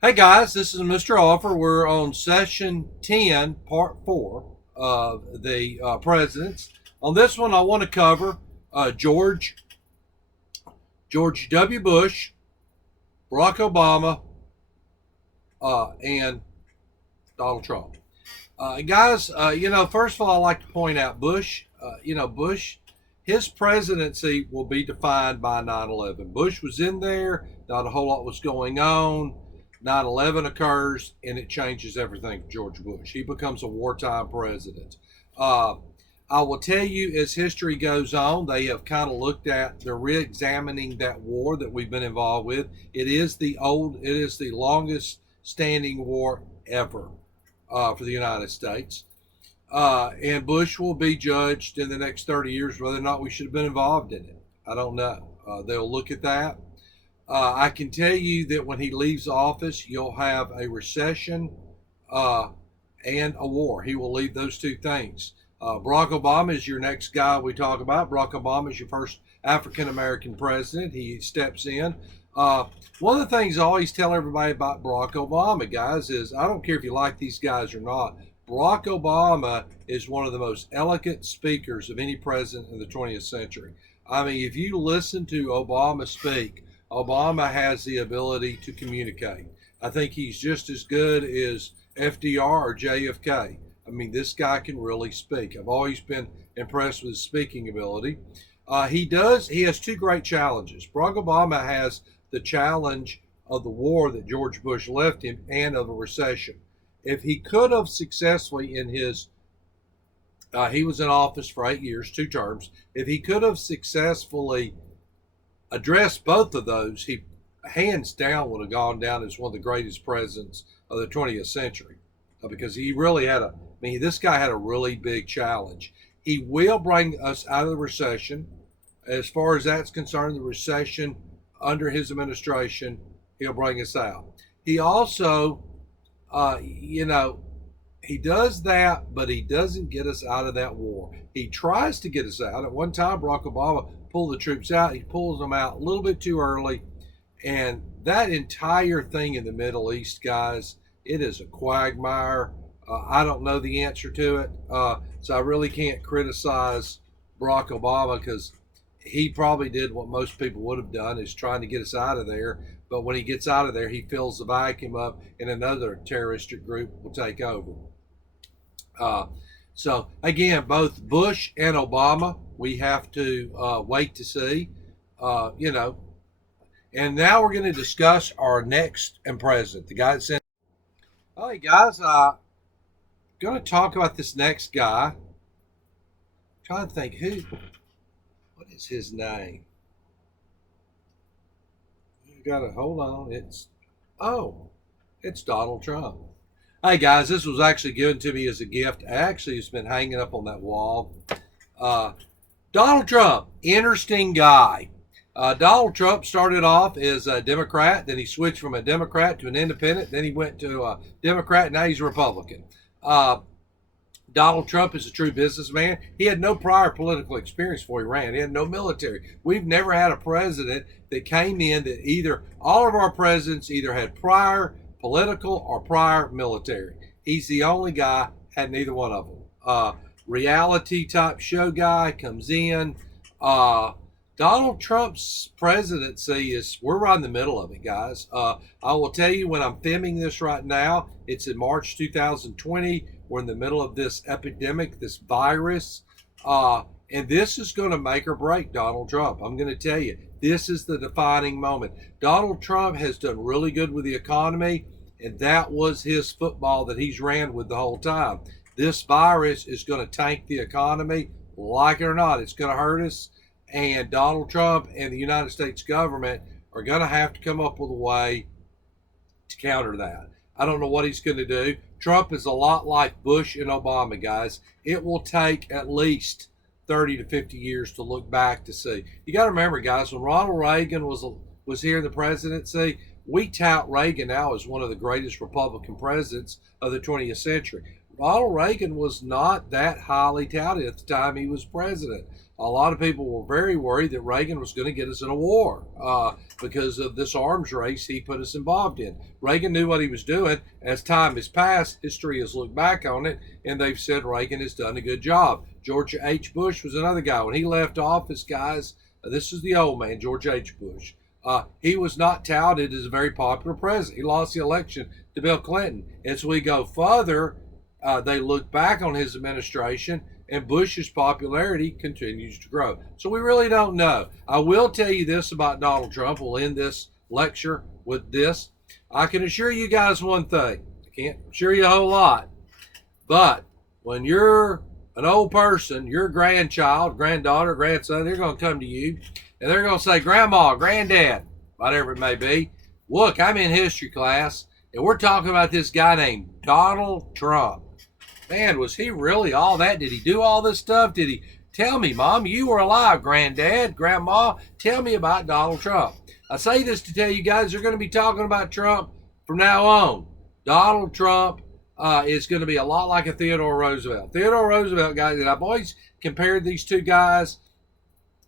Hey guys, this is Mr. Offer. We're on session 10, part 4 of the presidents. On this one, I want to cover George W. Bush, Barack Obama, and Donald Trump. Guys, first of all, I like to point out Bush, his presidency will be defined by 9/11. Bush was in there, not a whole lot was going on. 9/11 occurs, and it changes everything for George Bush. He becomes a wartime president. Uh, I will tell you, as history goes on, they have kind of they're re examining that war that we've been involved with. It is the longest standing war ever for the United States. And Bush will be judged in the next 30 years whether or not we should have been involved in it. I don't know. They'll look at that. I can tell you that when he leaves office, you'll have a recession and a war. He will leave those two things. Barack Obama is your next guy we talk about. Barack Obama is your first African American president. He steps in. One of the things I always tell everybody about Barack Obama, guys, is I don't care if you like these guys or not. Barack Obama is one of the most eloquent speakers of any president in the 20th century. I mean, if you listen to Obama speak, Obama has the ability to communicate. I think he's just as good as FDR or JFK. I mean, this guy can really speak. I've always been impressed with his speaking ability. He has two great challenges. Barack Obama has the challenge of the war that George Bush left him and of a recession. If he could have successfully he was in office for 8 years, 2 terms. If he could have successfully addressed both of those, he hands down would have gone down as one of the greatest presidents of the 20th century because he really this guy had a really big challenge. He will bring us out of the recession. As far as that's concerned, the recession under his administration, he'll bring us out. He also, he does that, but he doesn't get us out of that war. He tries to get us out. At one time, Barack Obama pulled the troops out. He pulls them out a little bit too early. And that entire thing in the Middle East, guys, it is a quagmire. I don't know the answer to it. So I really can't criticize Barack Obama because he probably did what most people would have done, is trying to get us out of there. But when he gets out of there, he fills the vacuum up and another terroristic group will take over. So again, both Bush and Obama, we have to wait to see, And now we're going to discuss our next president, the guy that sent. All right, guys, going to talk about this next guy. I'm trying to think what is his name? You got to hold on. It's Donald Trump. Hey guys, this was actually given to me as a gift. Actually, it's been hanging up on that wall. Donald Trump, interesting guy. Donald Trump started off as a Democrat, then he switched from a Democrat to an independent, then he went to a Democrat, now he's a Republican. Donald Trump is a true businessman. He had no prior political experience before he ran. He had no military. We've never had a president that came in that all of our presidents either had prior political or prior military. He's the only guy had neither one of them. Reality type show guy comes in. Donald Trump's presidency we're right in the middle of it, guys. I will tell you, when I'm filming this right now, it's in March 2020. We're in the middle of this epidemic, this virus. And this is going to make or break Donald Trump. I'm going to tell you, this is the defining moment. Donald Trump has done really good with the economy, and that was his football that he's ran with the whole time. This virus is going to tank the economy, like it or not. It's going to hurt us, and Donald Trump and the United States government are going to have to come up with a way to counter that. I don't know what he's going to do. Trump is a lot like Bush and Obama, guys. It will take at least 30 to 50 years to look back to see. You got to remember, guys, when Ronald Reagan was here in the presidency, we tout Reagan now as one of the greatest Republican presidents of the 20th century. Ronald Reagan was not that highly touted at the time he was president. A lot of people were very worried that Reagan was going to get us in a war because of this arms race he put us involved in. Reagan knew what he was doing. As time has passed, history has looked back on it, and they've said Reagan has done a good job. George H. Bush was another guy. When he left office, guys, this is the old man, George H. Bush. He was not touted as a very popular president. He lost the election to Bill Clinton. As we go further, they look back on his administration, and Bush's popularity continues to grow. So we really don't know. I will tell you this about Donald Trump. We'll end this lecture with this. I can assure you guys one thing. I can't assure you a whole lot. But when you're an old person, your grandchild, granddaughter, grandson, they're going to come to you, and they're going to say, Grandma, Granddad, whatever it may be, look, I'm in history class, and we're talking about this guy named Donald Trump. Man, was he really all that? Did he do all this stuff? Did he? Tell me, Mom, you were alive, Granddad, Grandma. Tell me about Donald Trump. I say this to tell you guys they're going to be talking about Trump from now on. Donald Trump is going to be a lot like a Theodore Roosevelt. Theodore Roosevelt, guys, and I've always compared these two guys,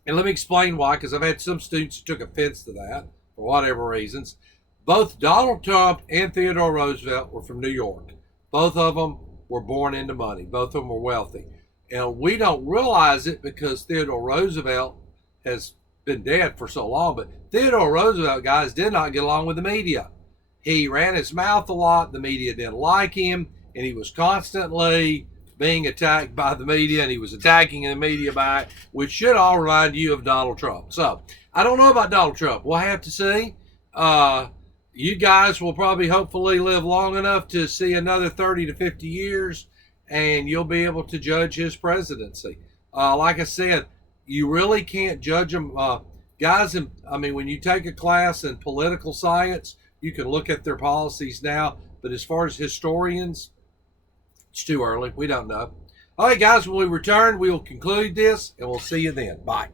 and let me explain why, because I've had some students who took offense to that for whatever reasons. Both Donald Trump and Theodore Roosevelt were from New York. Both of them were born into money. Both of them were wealthy. And we don't realize it because Theodore Roosevelt has been dead for so long. But Theodore Roosevelt, guys, did not get along with the media. He ran his mouth a lot. The media didn't like him. And he was constantly being attacked by the media. And he was attacking the media back, which should all remind you of Donald Trump. So I don't know about Donald Trump. We'll have to see. You guys will probably hopefully live long enough to see another 30 to 50 years, and you'll be able to judge his presidency. Like I said, you really can't judge them. Guys, when you take a class in political science, you can look at their policies now, but as far as historians, it's too early. We don't know. All right, guys, when we return, we will conclude this, and we'll see you then. Bye.